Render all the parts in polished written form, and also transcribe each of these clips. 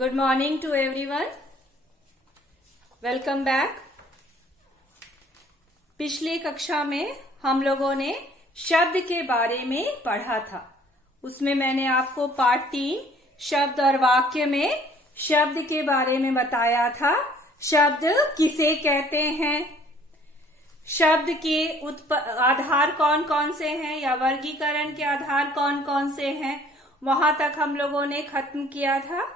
Good morning to everyone. Welcome back. पिछली कक्षा में हम लोगों ने शब्द के बारे में पढ़ा था। उसमें मैंने आपको पार्ट 3 शब्द और वाक्य में शब्द के बारे में बताया था। शब्द किसे कहते हैं, शब्द के आधार कौन कौन से हैं या वर्गीकरण के आधार कौन कौन से हैं, वहां तक हम लोगों ने खत्म किया था।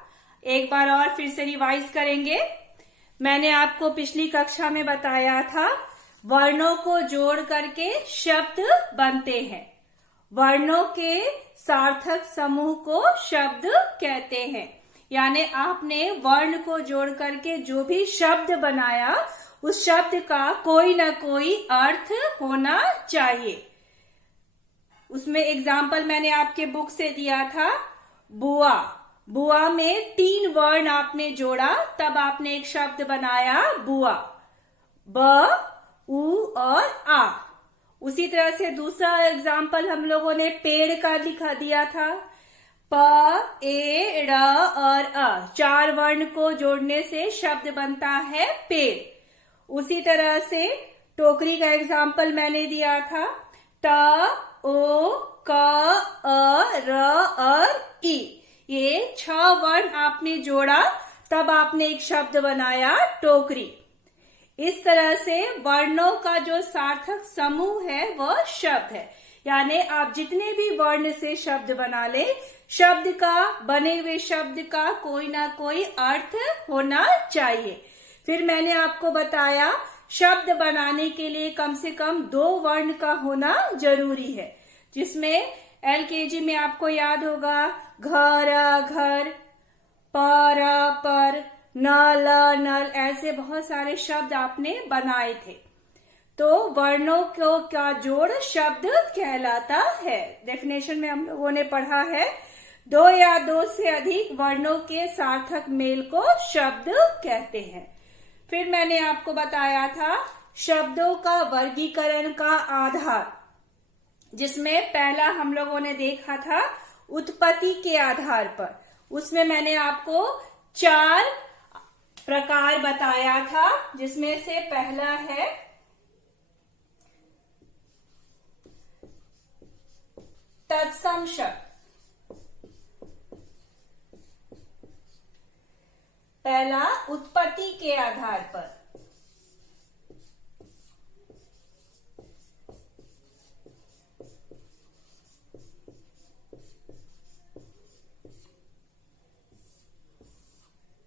एक बार और फिर से रिवाइज करेंगे। मैंने आपको पिछली कक्षा में बताया था वर्णों को जोड़ करके शब्द बनते हैं। वर्णों के सार्थक समूह को शब्द कहते हैं। यानी आपने वर्ण को जोड़ करके जो भी शब्द बनाया उस शब्द का कोई ना कोई अर्थ होना चाहिए। उसमें एग्जाम्पल मैंने आपके बुक से दिया था। बुआ, बुआ में 3 वर्ण आपने जोड़ा तब आपने एक शब्द बनाया बुआ। ब, उ और आ। उसी तरह से दूसरा एग्जाम्पल हम लोगों ने पेड़ का लिखा दिया था। प, ए, ड़ और अ 4 वर्ण को जोड़ने से शब्द बनता है पेड़। उसी तरह से टोकरी का एग्जाम्पल मैंने दिया था। ट, ओ, क, अ, र और ई। ये 6 वर्ण आपने जोड़ा तब आपने एक शब्द बनाया टोकरी। इस तरह से वर्णों का जो सार्थक समूह है वह शब्द है। यानी आप जितने भी वर्ण से शब्द बना ले, शब्द का, बने हुए शब्द का कोई ना कोई अर्थ होना चाहिए। फिर मैंने आपको बताया शब्द बनाने के लिए कम से कम 2 वर्ण का होना जरूरी है, जिसमें LKG में आपको याद होगा घर, घर, पर, पर, नल, नल, ऐसे बहुत सारे शब्द आपने बनाए थे। तो वर्णों को का जोड़ शब्द कहलाता है। डेफिनेशन में हम लोगों ने पढ़ा है 2 या 2 से अधिक वर्णों के सार्थक मेल को शब्द कहते हैं। फिर मैंने आपको बताया था शब्दों का वर्गीकरण का आधार, जिसमें पहला हम लोगों ने देखा था उत्पत्ति के आधार पर। उसमें मैंने आपको 4 प्रकार बताया था, जिसमें से पहला है तत्सम शब्द। पहला उत्पत्ति के आधार पर।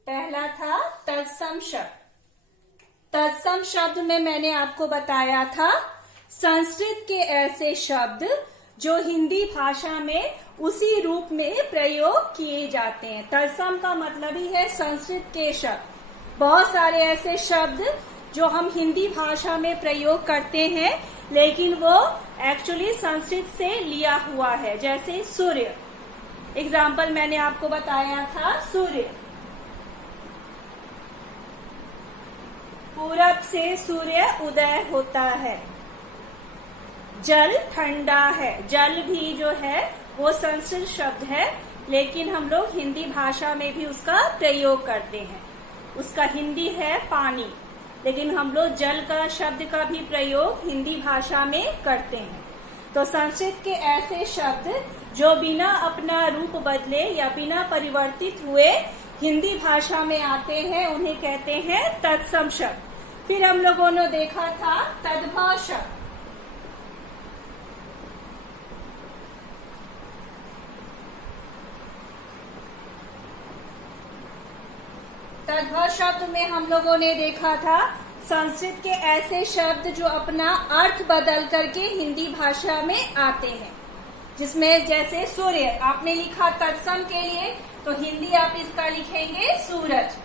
पहला था तत्सम शब्द। तत्सम शब्द में मैंने आपको बताया था संस्कृत के ऐसे शब्द जो हिंदी भाषा में उसी रूप में प्रयोग किए जाते हैं। तत्सम का मतलब ही है संस्कृत के शब्द। बहुत सारे ऐसे शब्द जो हम हिंदी भाषा में प्रयोग करते हैं लेकिन वो एक्चुअली संस्कृत से लिया हुआ है। जैसे सूर्य, एग्जाम्पल मैंने आपको बताया था सूर्य। पूरब से सूर्य उदय होता है। जल ठंडा है। जल भी जो है वो संस्कृत शब्द है, लेकिन हम लोग हिंदी भाषा में भी उसका प्रयोग करते हैं। उसका हिंदी है पानी, लेकिन हम लोग जल का शब्द का भी प्रयोग हिंदी भाषा में करते हैं। तो संस्कृत के ऐसे शब्द जो बिना अपना रूप बदले या बिना परिवर्तित हुए हिंदी भाषा में आते हैं उन्हें कहते हैं तत्सम शब्द। फिर हम लोगों ने देखा था तद्भव शब्द। तद्भव शब्द में हम लोगों ने देखा था संस्कृत के ऐसे शब्द जो अपना अर्थ बदल करके हिंदी भाषा में आते हैं, जिसमें जैसे सूर्य आपने लिखा तत्सम के लिए, तो हिंदी आप इसका लिखेंगे सूरज।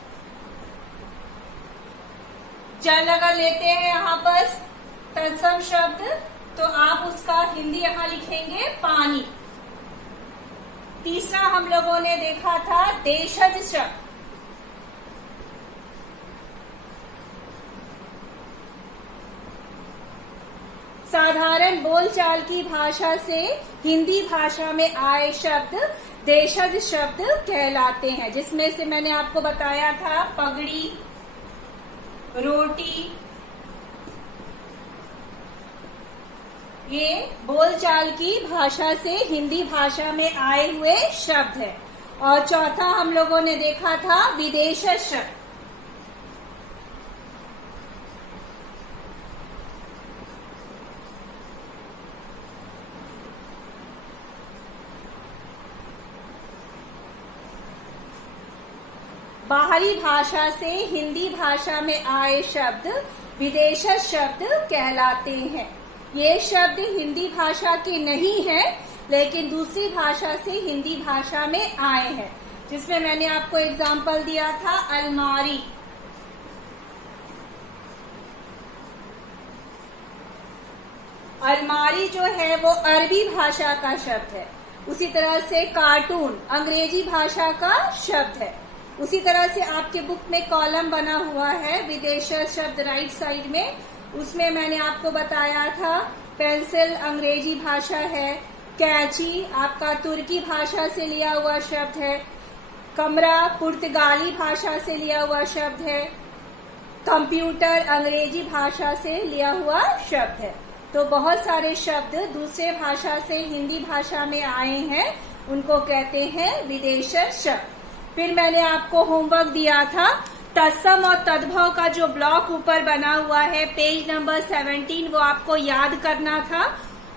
जल अगर लेते हैं यहाँ पर तत्सम शब्द, तो आप उसका हिंदी यहाँ लिखेंगे पानी। तीसरा हम लोगों ने देखा था देशज शब्द। साधारण बोलचाल की भाषा से हिंदी भाषा में आए शब्द देशज शब्द कहलाते हैं, जिसमें से मैंने आपको बताया था पगड़ी, रोटी, ये बोलचाल की भाषा से हिंदी भाषा में आए हुए शब्द है। और चौथा हम लोगों ने देखा था विदेशज शब्द। बाहरी भाषा से हिंदी भाषा में आए शब्द विदेशज शब्द कहलाते हैं। ये शब्द हिंदी भाषा के नहीं है, लेकिन दूसरी भाषा से हिंदी भाषा में आए हैं, जिसमें मैंने आपको एग्जाम्पल दिया था अलमारी। अलमारी जो है वो अरबी भाषा का शब्द है। उसी तरह से कार्टून अंग्रेजी भाषा का शब्द है। उसी तरह से आपके बुक में कॉलम बना हुआ है विदेशज शब्द राइट साइड में, उसमें मैंने आपको बताया था पेंसिल अंग्रेजी भाषा है, कैंची आपका तुर्की भाषा से लिया हुआ शब्द है, कमरा पुर्तगाली भाषा से लिया हुआ शब्द है, कंप्यूटर अंग्रेजी भाषा से लिया हुआ शब्द है। तो बहुत सारे शब्द दूसरे भाषा से हिंदी भाषा में आए हैं, उनको कहते हैं विदेशज शब्द। फिर मैंने आपको होमवर्क दिया था तत्सम और तद्भव का जो ब्लॉक ऊपर बना हुआ है पेज नंबर 17, वो आपको याद करना था।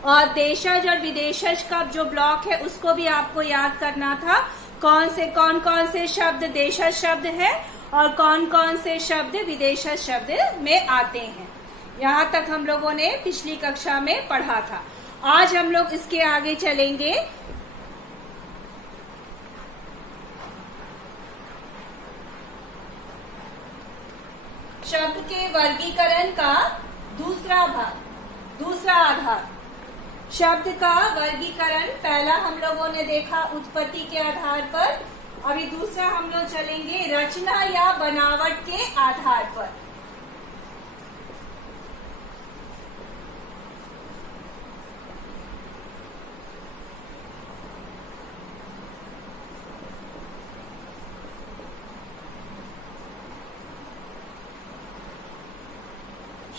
और देशज और विदेशज का जो ब्लॉक है उसको भी आपको याद करना था। कौन कौन से शब्द देशज शब्द है और कौन कौन से शब्द विदेशज शब्द में आते हैं। यहाँ तक हम लोगों ने पिछली कक्षा में पढ़ा था। आज हम लोग इसके आगे चलेंगे। शब्द के वर्गीकरण का दूसरा आधार। शब्द का वर्गीकरण पहला हम लोगों ने देखा उत्पत्ति के आधार पर, अभी दूसरा हम लोग चलेंगे रचना या बनावट के आधार पर।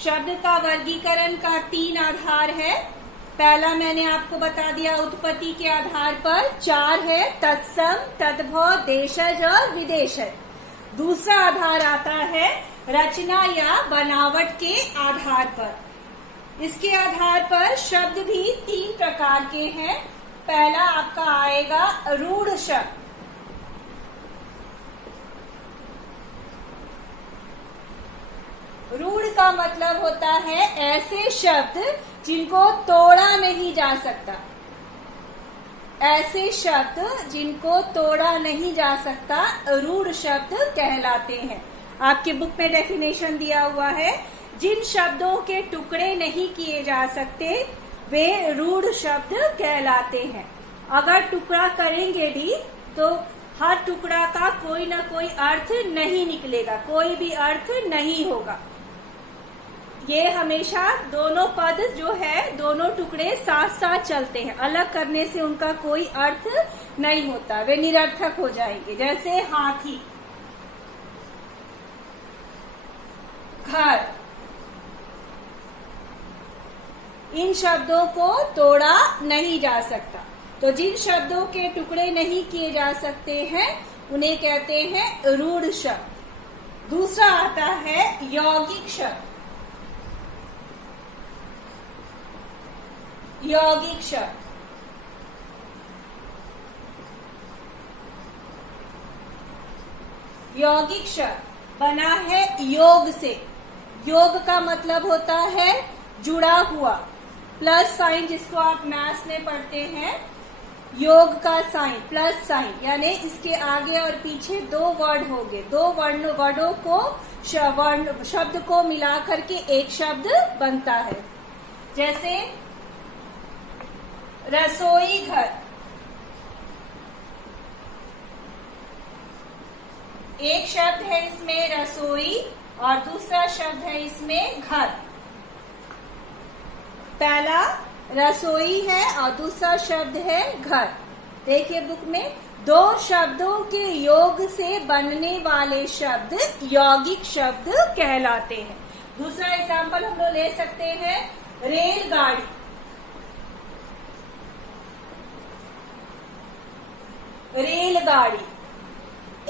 शब्द का वर्गीकरण का 3 आधार है। पहला मैंने आपको बता दिया उत्पत्ति के आधार पर, 4 है तत्सम, तद्भव, देशज और विदेशज। दूसरा आधार आता है रचना या बनावट के आधार पर। इसके आधार पर शब्द भी 3 प्रकार के हैं। पहला आपका आएगा रूढ़ शब्द। रूढ़ का मतलब होता है ऐसे शब्द जिनको तोड़ा नहीं जा सकता। ऐसे शब्द जिनको तोड़ा नहीं जा सकता रूढ़ शब्द कहलाते हैं। आपके बुक में डेफिनेशन दिया हुआ है, जिन शब्दों के टुकड़े नहीं किए जा सकते वे रूढ़ शब्द कहलाते हैं। अगर टुकड़ा करेंगे भी तो हर टुकड़ा का कोई ना कोई अर्थ नहीं निकलेगा, कोई भी अर्थ नहीं होगा। ये हमेशा दोनों पद जो है दोनों टुकड़े साथ साथ चलते हैं, अलग करने से उनका कोई अर्थ नहीं होता, वे निरर्थक हो जाएंगे। जैसे हाथी, घर, इन शब्दों को तोड़ा नहीं जा सकता। तो जिन शब्दों के टुकड़े नहीं किए जा सकते हैं उन्हें कहते हैं रूढ़ शब्द। दूसरा आता है यौगिक शब्द। यौगिक शब्द यौगिक शब्द बना है योग से। योग का मतलब होता है जुड़ा हुआ, प्लस साइन जिसको आप मैथ्स में पढ़ते हैं। योग का साइन प्लस साइन, यानी इसके आगे और पीछे 2 वर्ड होंगे, 2 वर्डों को शब्द को मिला करके एक शब्द बनता है। जैसे रसोई घर, एक शब्द है इसमें रसोई और दूसरा शब्द है इसमें घर। पहला रसोई है और दूसरा शब्द है घर। देखिए बुक में, दो शब्दों के योग से बनने वाले शब्द यौगिक शब्द कहलाते हैं। दूसरा एग्जाम्पल हम लोग ले सकते हैं, रेलगाड़ी। रेलगाड़ी,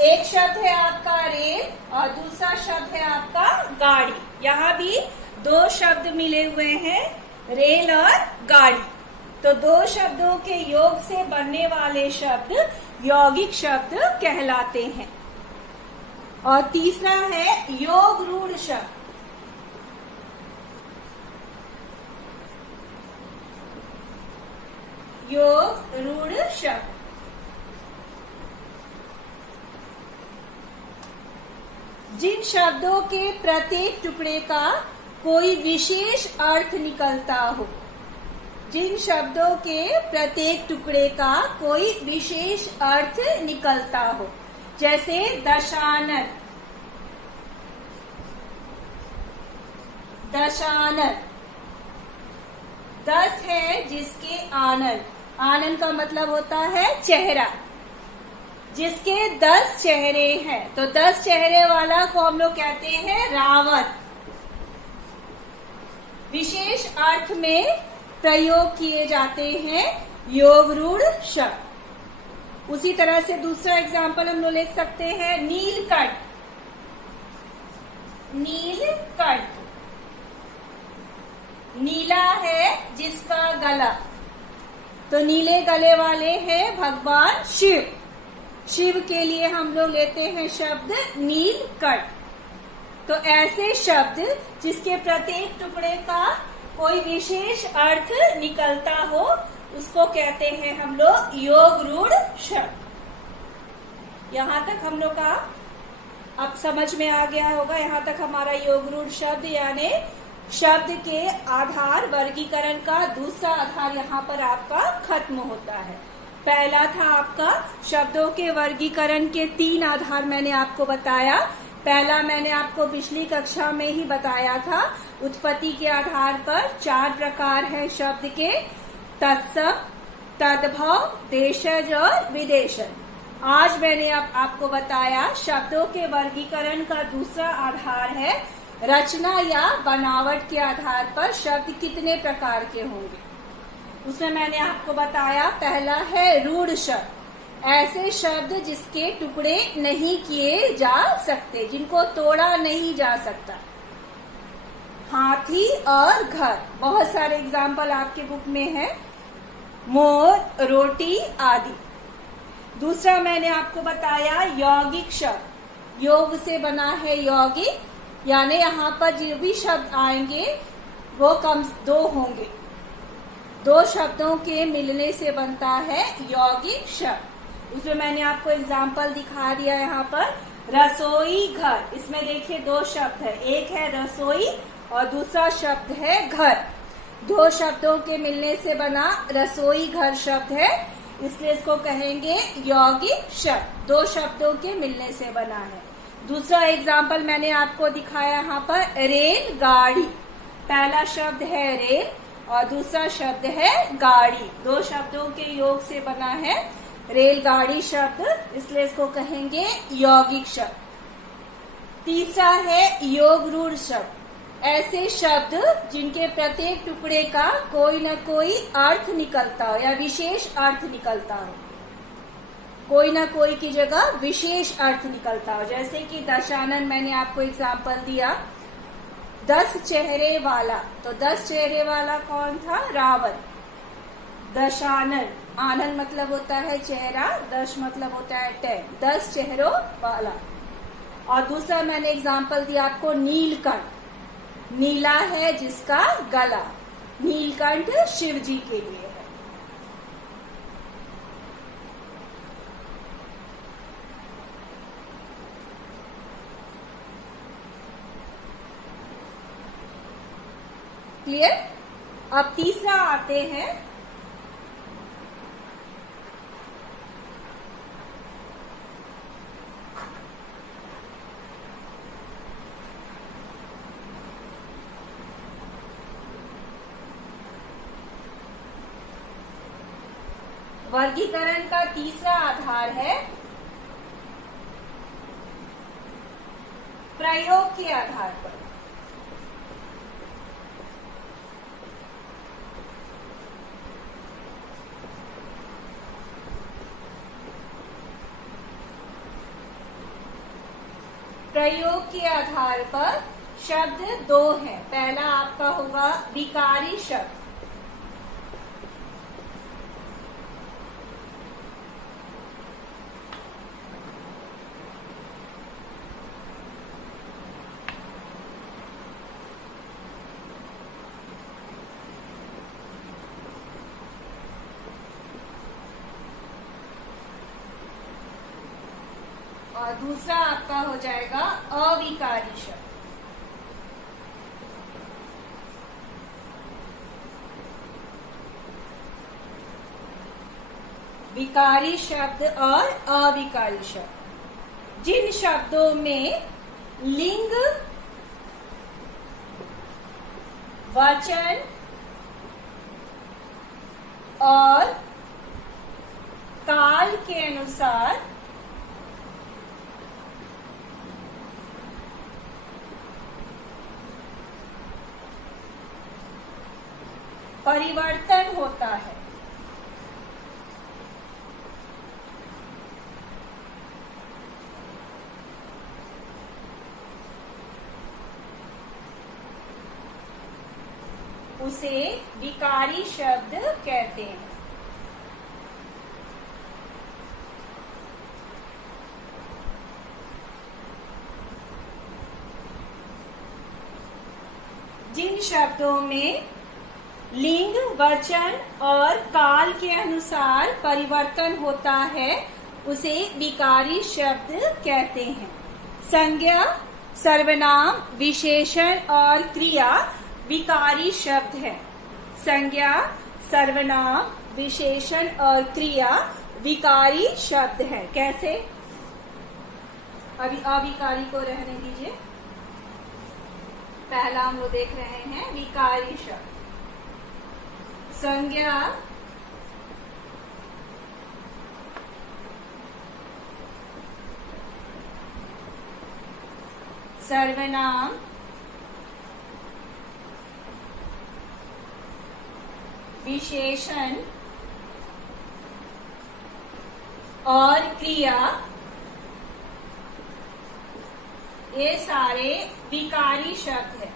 एक शब्द है आपका रेल और दूसरा शब्द है आपका गाड़ी। यहाँ भी दो शब्द मिले हुए हैं, रेल और गाड़ी। तो दो शब्दों के योग से बनने वाले शब्द यौगिक शब्द कहलाते हैं। और तीसरा है योग रूढ़ शब्द। योग रूढ़ शब्द, जिन शब्दों के प्रत्येक टुकड़े का कोई विशेष अर्थ निकलता हो। जिन शब्दों के प्रत्येक टुकड़े का कोई विशेष अर्थ निकलता हो, जैसे दशानन। दशानन, 10 है जिसके आनन। आनन का मतलब होता है चेहरा, जिसके 10 चेहरे हैं। तो 10 चेहरे वाला को हम लोग कहते हैं रावण। विशेष अर्थ में प्रयोग किए जाते हैं योग रूढ़ शब्द। उसी तरह से दूसरा एग्जाम्पल हम लोग ले सकते हैं, नीलकंठ। नीलकंठ, नीला है जिसका गला। तो नीले गले वाले हैं भगवान शिव। शिव के लिए हम लोग लेते हैं शब्द नीलकंठ। तो ऐसे शब्द जिसके प्रत्येक टुकड़े का कोई विशेष अर्थ निकलता हो, उसको कहते हैं हम लोग योग रूढ़ शब्द। यहाँ तक हम लोग का अब समझ में आ गया होगा। यहाँ तक हमारा योग रूढ़ शब्द यानी शब्द के आधार वर्गीकरण का दूसरा आधार यहाँ पर आपका खत्म होता है। पहला था आपका शब्दों के वर्गीकरण के 3 आधार मैंने आपको बताया। पहला मैंने आपको पिछली कक्षा में ही बताया था, उत्पत्ति के आधार पर 4 प्रकार है शब्द के, तत्सम, तद्भव, देशज और विदेशन। आज मैंने आपको बताया शब्दों के वर्गीकरण का दूसरा आधार है रचना या बनावट के आधार पर शब्द कितने प्रकार के होंगे। उसमें मैंने आपको बताया, पहला है रूढ़ शब्द, ऐसे शब्द जिसके टुकड़े नहीं किए जा सकते, जिनको तोड़ा नहीं जा सकता। हाथी और घर, बहुत सारे एग्जाम्पल आपके बुक में है, मोर, रोटी आदि। दूसरा मैंने आपको बताया यौगिक शब्द, योग से बना है यौगिक, यानी यहाँ पर जो भी शब्द आएंगे वो कम 2 होंगे। 2 शब्दों के मिलने से बनता है यौगिक शब्द। उसमें मैंने आपको एग्जाम्पल दिखा दिया यहाँ पर, रसोई घर। इसमें देखिए 2 शब्द है, एक है रसोई और दूसरा शब्द है घर। 2 शब्दों के मिलने से बना रसोई घर शब्द है, इसलिए इसको कहेंगे यौगिक शब्द। 2 शब्दों के मिलने से बना है। दूसरा एग्जाम्पल मैंने आपको दिखाया यहाँ पर, रेलगाड़ी। पहला शब्द है रेल और दूसरा शब्द है गाड़ी। 2 शब्दों के योग से बना है रेलगाड़ी शब्द, इसलिए इसको कहेंगे यौगिक शब्द। तीसरा है योग रूढ़ शब्द, ऐसे शब्द जिनके प्रत्येक टुकड़े का कोई न कोई अर्थ निकलता हो या विशेष अर्थ निकलता हो। कोई ना कोई की जगह विशेष अर्थ निकलता हो। जैसे कि दशानन मैंने आपको एग्जाम्पल दिया, 10 चेहरे वाला। तो 10 चेहरे वाला कौन था? रावण। दशानन, आनन मतलब होता है चेहरा, 10 मतलब होता है 10, 10 चेहरों वाला। और दूसरा मैंने एग्जाम्पल दिया आपको नीलकंठ, नीला है जिसका गला। नीलकंठ शिव जी के लिए है। क्लियर? अब तीसरा आते हैं वर्गीकरण का तीसरा आधार है प्रयोग के आधार पर। प्रयोग के आधार पर शब्द दो हैं। पहला आपका होगा विकारी शब्द। और दूसरा आपका हो जाएगा अविकारी शब्द। विकारी शब्द और अविकारी शब्द, जिन शब्दों में लिंग, वचन और काल के अनुसार परिवर्तन होता है। उसे विकारी शब्द कहते हैं। जिन शब्दों में लिंग, वचन और काल के अनुसार परिवर्तन होता है उसे विकारी शब्द कहते हैं। संज्ञा, सर्वनाम, विशेषण और क्रिया विकारी शब्द है। संज्ञा, सर्वनाम, विशेषण और क्रिया विकारी शब्द है। कैसे? अभी अविकारी को रहने दीजिए। पहला हम लोग देख रहे हैं विकारी शब्द। संज्ञा, सर्वनाम, विशेषण और क्रिया, ये सारे विकारी शब्द हैं।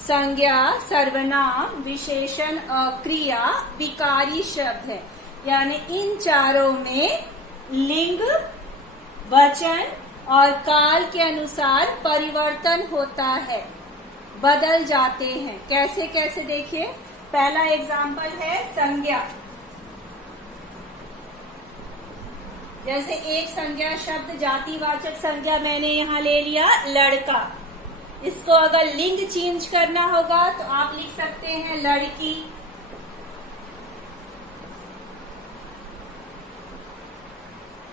संज्ञा, सर्वनाम, विशेषण और क्रिया विकारी शब्द है। यानी इन चारों में लिंग, वचन और काल के अनुसार परिवर्तन होता है, बदल जाते हैं। कैसे कैसे देखिए। पहला एग्जाम्पल है संज्ञा। जैसे एक संज्ञा शब्द जातिवाचक संज्ञा मैंने यहाँ ले लिया लड़का। इसको अगर लिंग चेंज करना होगा तो आप लिख सकते हैं लड़की।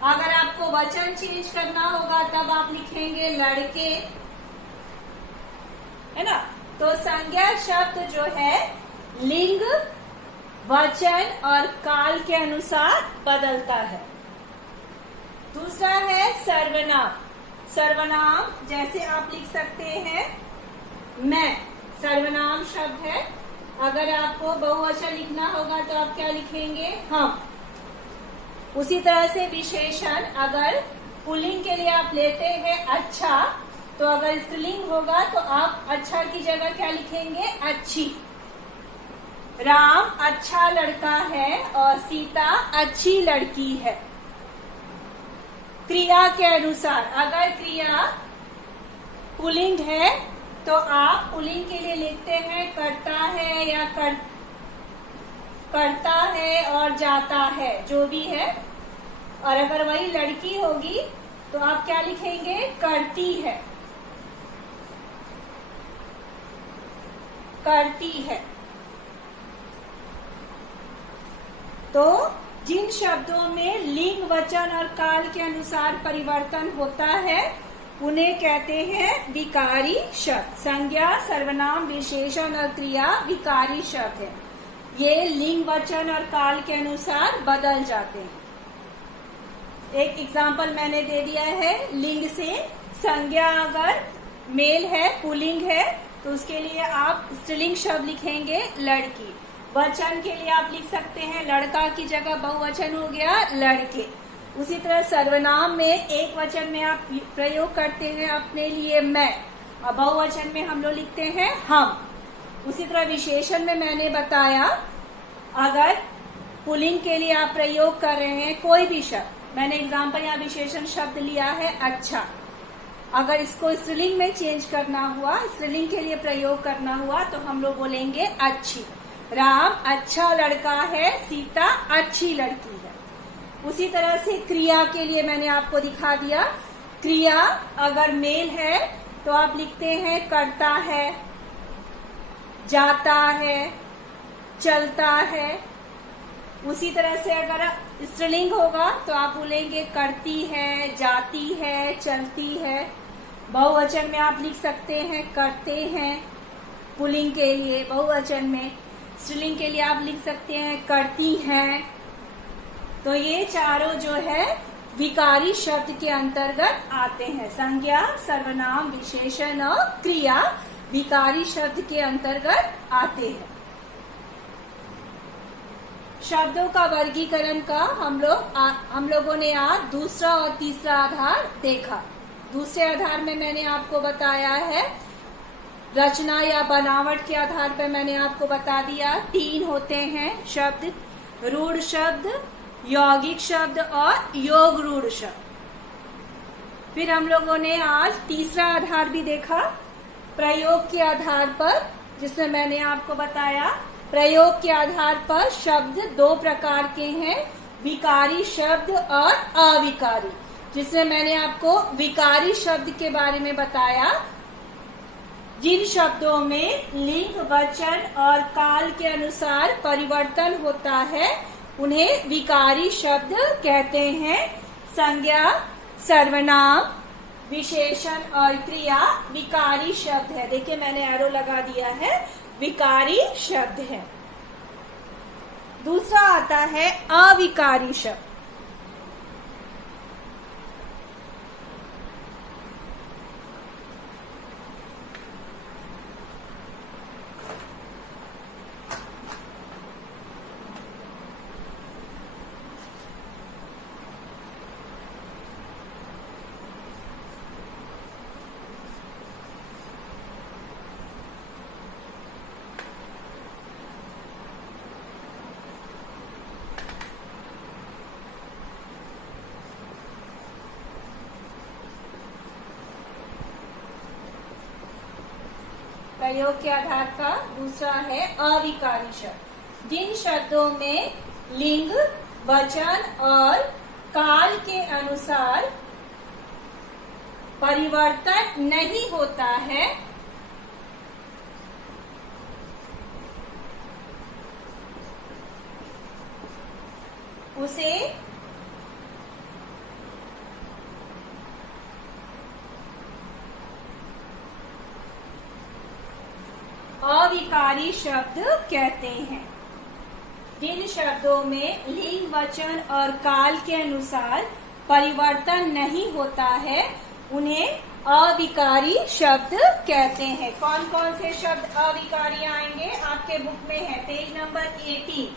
अगर आपको वचन चेंज करना होगा तब आप लिखेंगे लड़के, है ना। तो संज्ञा शब्द जो है लिंग, वचन और काल के अनुसार बदलता है। दूसरा है सर्वनाम। सर्वनाम जैसे आप लिख सकते हैं मैं, सर्वनाम शब्द है। अगर आपको बहुवचन लिखना होगा तो आप क्या लिखेंगे? हम। उसी तरह से विशेषण, अगर पुल्लिंग के लिए आप लेते हैं अच्छा, तो अगर स्त्रीलिंग होगा तो आप अच्छा की जगह क्या लिखेंगे? अच्छी। राम अच्छा लड़का है और सीता अच्छी लड़की है। क्रिया के अनुसार, अगर क्रिया पुल्लिंग है तो आप पुल्लिंग के लिए लिखते हैं करता है या करता है और जाता है, जो भी है। और अगर वही लड़की होगी तो आप क्या लिखेंगे? करती है, करती है। तो जिन शब्दों में लिंग, वचन और काल के अनुसार परिवर्तन होता है उन्हें कहते हैं विकारी शब्द। संज्ञा, सर्वनाम, विशेषण और क्रिया विकारी शब्द है। ये लिंग वचन और काल के अनुसार बदल जाते हैं। एक एग्जाम्पल मैंने दे दिया है, लिंग से संज्ञा अगर मेल है, पुल्लिंग है, तो उसके लिए आप स्त्रीलिंग शब्द लिखेंगे लड़की। वचन के लिए आप लिख सकते हैं लड़का की जगह बहुवचन हो गया लड़के। उसी तरह सर्वनाम में एक वचन में आप प्रयोग करते हैं अपने लिए मैं, और बहुवचन में हम लोग लिखते हैं हम। उसी तरह विशेषण में मैंने बताया, अगर पुल्लिंग के लिए आप प्रयोग कर रहे हैं कोई भी शब्द, मैंने एग्जाम्पल यहाँ विशेषण शब्द लिया है अच्छा, अगर इसको स्त्रीलिंग में चेंज करना हुआ, स्त्रीलिंग के लिए प्रयोग करना हुआ, तो हम लोग बोलेंगे अच्छी। राम अच्छा लड़का है, सीता अच्छी लड़की है। उसी तरह से क्रिया के लिए मैंने आपको दिखा दिया, क्रिया अगर मेल है तो आप लिखते हैं करता है, जाता है, चलता है। उसी तरह से अगर स्त्रीलिंग होगा तो आप बोलेंगे करती है, जाती है, चलती है। बहुवचन में आप लिख सकते हैं करते हैं, पुल्लिंग के लिए बहुवचन में। स्त्रीलिंग के लिए आप लिख सकते हैं करती हैं। तो ये चारों जो है विकारी शब्द के अंतर्गत आते हैं। संज्ञा, सर्वनाम, विशेषण और क्रिया विकारी शब्द के अंतर्गत आते हैं। शब्दों का वर्गीकरण का हम लोगों ने आज दूसरा और तीसरा आधार देखा। दूसरे आधार में मैंने आपको बताया है रचना या बनावट के आधार पर मैंने आपको बता दिया 3 होते हैं शब्द, रूढ़ शब्द, यौगिक शब्द और योग रूढ़ शब्द। फिर हम लोगों ने आज तीसरा आधार भी देखा प्रयोग के आधार पर, जिसमें मैंने आपको बताया प्रयोग के आधार पर शब्द 2 प्रकार के हैं, विकारी शब्द और अविकारी। जिसमें मैंने आपको विकारी शब्द के बारे में बताया, जिन शब्दों में लिंग, वचन और काल के अनुसार परिवर्तन होता है उन्हें विकारी शब्द कहते हैं। संज्ञा, सर्वनाम, विशेषण और क्रिया विकारी शब्द है। देखिए मैंने एरो लगा दिया है, विकारी शब्द है। दूसरा आता है अविकारी शब्द। प्रयोग के आधार का दूसरा है अविकारी शब्द। जिन शब्दों में लिंग, वचन और काल के अनुसार परिवर्तन नहीं होता है उसे अविकारी शब्द कहते हैं। जिन शब्दों में लिंग, वचन और काल के अनुसार परिवर्तन नहीं होता है उन्हें अविकारी शब्द कहते हैं। कौन कौन से शब्द अविकारी आएंगे आपके बुक में है, पेज नंबर 18।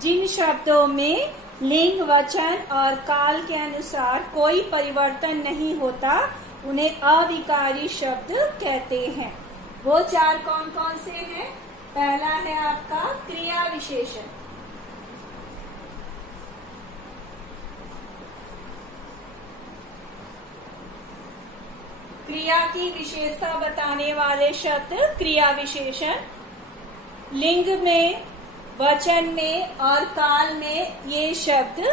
जिन शब्दों में लिंग, वचन और काल के अनुसार कोई परिवर्तन नहीं होता उन्हें अविकारी शब्द कहते हैं। वो 4 कौन कौन से हैं? पहला है आपका क्रिया विशेषण। क्रिया की विशेषता बताने वाले शब्द क्रिया विशेषण। लिंग में, वचन में और काल में ये शब्द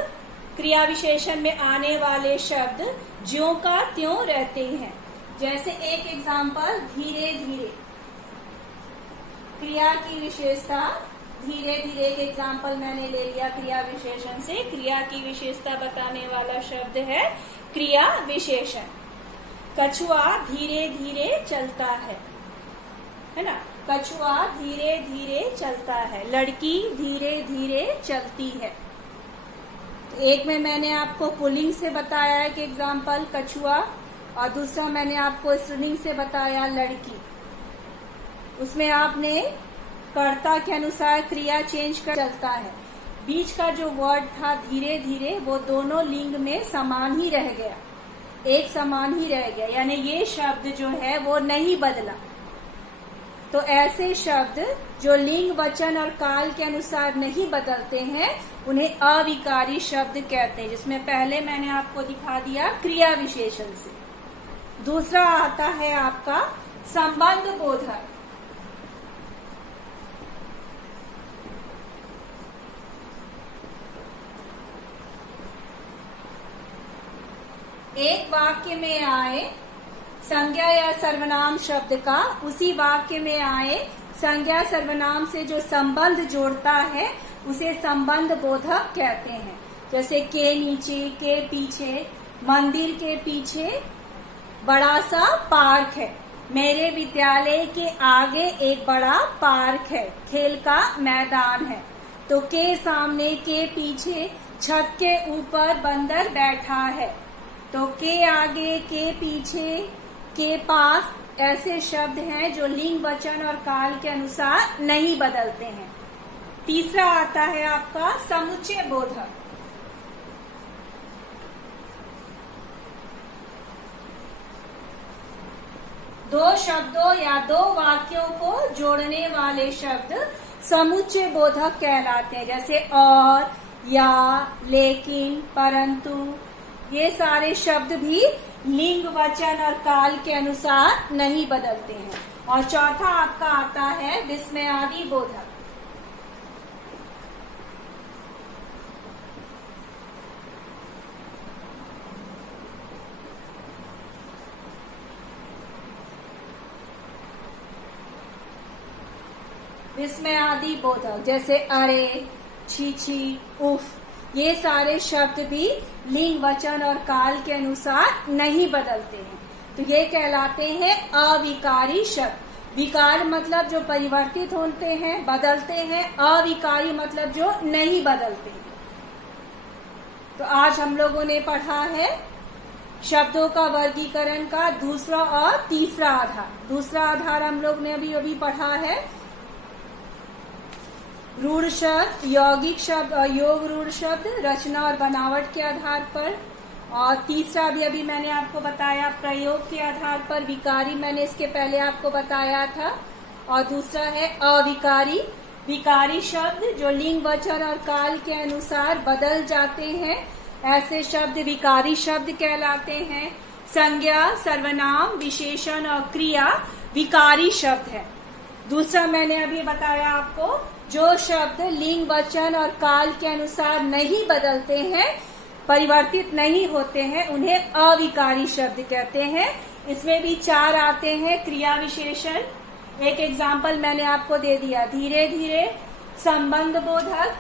क्रिया विशेषण में आने वाले शब्द ज्यों का त्यों रहते हैं। जैसे एक एग्जाम्पल, धीरे धीरे। क्रिया की विशेषता धीरे धीरे के एग्जाम्पल मैंने ले लिया क्रिया विशेषण से। क्रिया की विशेषता बताने वाला शब्द है क्रिया विशेषण। कछुआ धीरे धीरे चलता है ना। कछुआ धीरे धीरे चलता है, लड़की धीरे धीरे चलती है। तो एक में मैंने आपको पुल्लिंग से बताया है कि एग्जाम्पल कछुआ, और दूसरा मैंने आपको स्त्रीलिंग से बताया लड़की। उसमें आपने कर्ता के अनुसार क्रिया चेंज कर चलता है। बीच का जो वर्ड था धीरे धीरे, वो दोनों लिंग में समान ही रह गया, एक समान ही रह गया, यानी ये शब्द जो है वो नहीं बदला। तो ऐसे शब्द जो लिंग वचन और काल के अनुसार नहीं बदलते हैं उन्हें अविकारी शब्द कहते हैं, जिसमें पहले मैंने आपको दिखा दिया क्रिया विशेषण से। दूसरा आता है आपका संबंध बोधक। एक वाक्य में आए संज्ञा या सर्वनाम शब्द का, उसी वाक्य में आए संज्ञा सर्वनाम से जो संबंध जोड़ता है उसे संबंध बोधक कहते हैं। जैसे के नीचे, के पीछे, मंदिर के पीछे बड़ा सा पार्क है, मेरे विद्यालय के आगे एक बड़ा पार्क है, खेल का मैदान है। तो के सामने, के पीछे, छत के ऊपर बंदर बैठा है। तो के आगे, के पीछे, के पास ऐसे शब्द हैं जो लिंग वचन और काल के अनुसार नहीं बदलते हैं। तीसरा आता है आपका समुच्चय बोधक। दो शब्दों या दो वाक्यों को जोड़ने वाले शब्द समुच्चय बोधक कहलाते हैं। जैसे और, या, लेकिन, परंतु, ये सारे शब्द भी लिंग वचन और काल के अनुसार नहीं बदलते हैं। और चौथा आपका आता है विस्मयादि बोधक। विस्मयादि बोधक जैसे अरे, छी छी, उफ, ये सारे शब्द भी लिंग वचन और काल के अनुसार नहीं बदलते हैं। तो ये कहलाते हैं अविकारी शब्द। विकार मतलब जो परिवर्तित होते हैं, बदलते हैं। अविकारी मतलब जो नहीं बदलते हैं। तो आज हम लोगों ने पढ़ा है शब्दों का वर्गीकरण का दूसरा और तीसरा आधार। दूसरा आधार हम लोग ने अभी पढ़ा है रूढ़ शब्द, यौगिक शब्द और योग रूढ़ शब्द रचना और बनावट के आधार पर। और तीसरा भी अभी मैंने आपको बताया प्रयोग के आधार पर। विकारी मैंने इसके पहले आपको बताया था। और दूसरा है अविकारी। विकारी शब्द जो लिंग वचन और काल के अनुसार बदल जाते हैं, ऐसे शब्द विकारी शब्द कहलाते हैं। संज्ञा, सर्वनाम, विशेषण और क्रिया विकारी शब्द है। दूसरा मैंने अभी बताया आपको जो शब्द लिंग वचन और काल के अनुसार नहीं बदलते हैं, परिवर्तित नहीं होते हैं, उन्हें अविकारी शब्द कहते हैं। इसमें भी 4 आते हैं क्रिया विशेषण। एक एग्जाम्पल मैंने आपको दे दिया, धीरे धीरे, संबंध बोधक,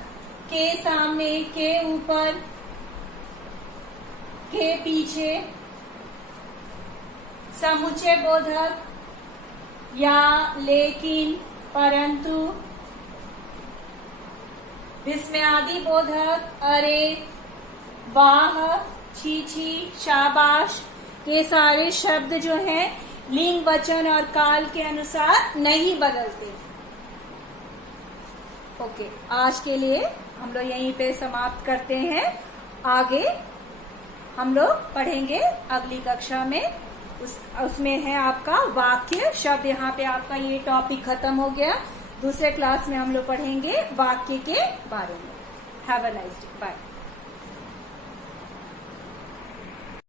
के सामने, के ऊपर, के पीछे, समुच्चय बोधक, या, लेकिन, परंतु, विस्मयादि बोधक, अरे, वाह, छी छी, शाबाश, ये सारे शब्द जो हैं लिंग वचन और काल के अनुसार नहीं बदलते। ओके, आज के लिए हम लोग यहीं पे समाप्त करते हैं। आगे हम लोग पढ़ेंगे अगली कक्षा में। उसमें है आपका वाक्य शब्द। यहाँ पे आपका ये टॉपिक खत्म हो गया। दूसरे क्लास में हम लोग पढ़ेंगे वाक्य के बारे में। Have a nice day, bye.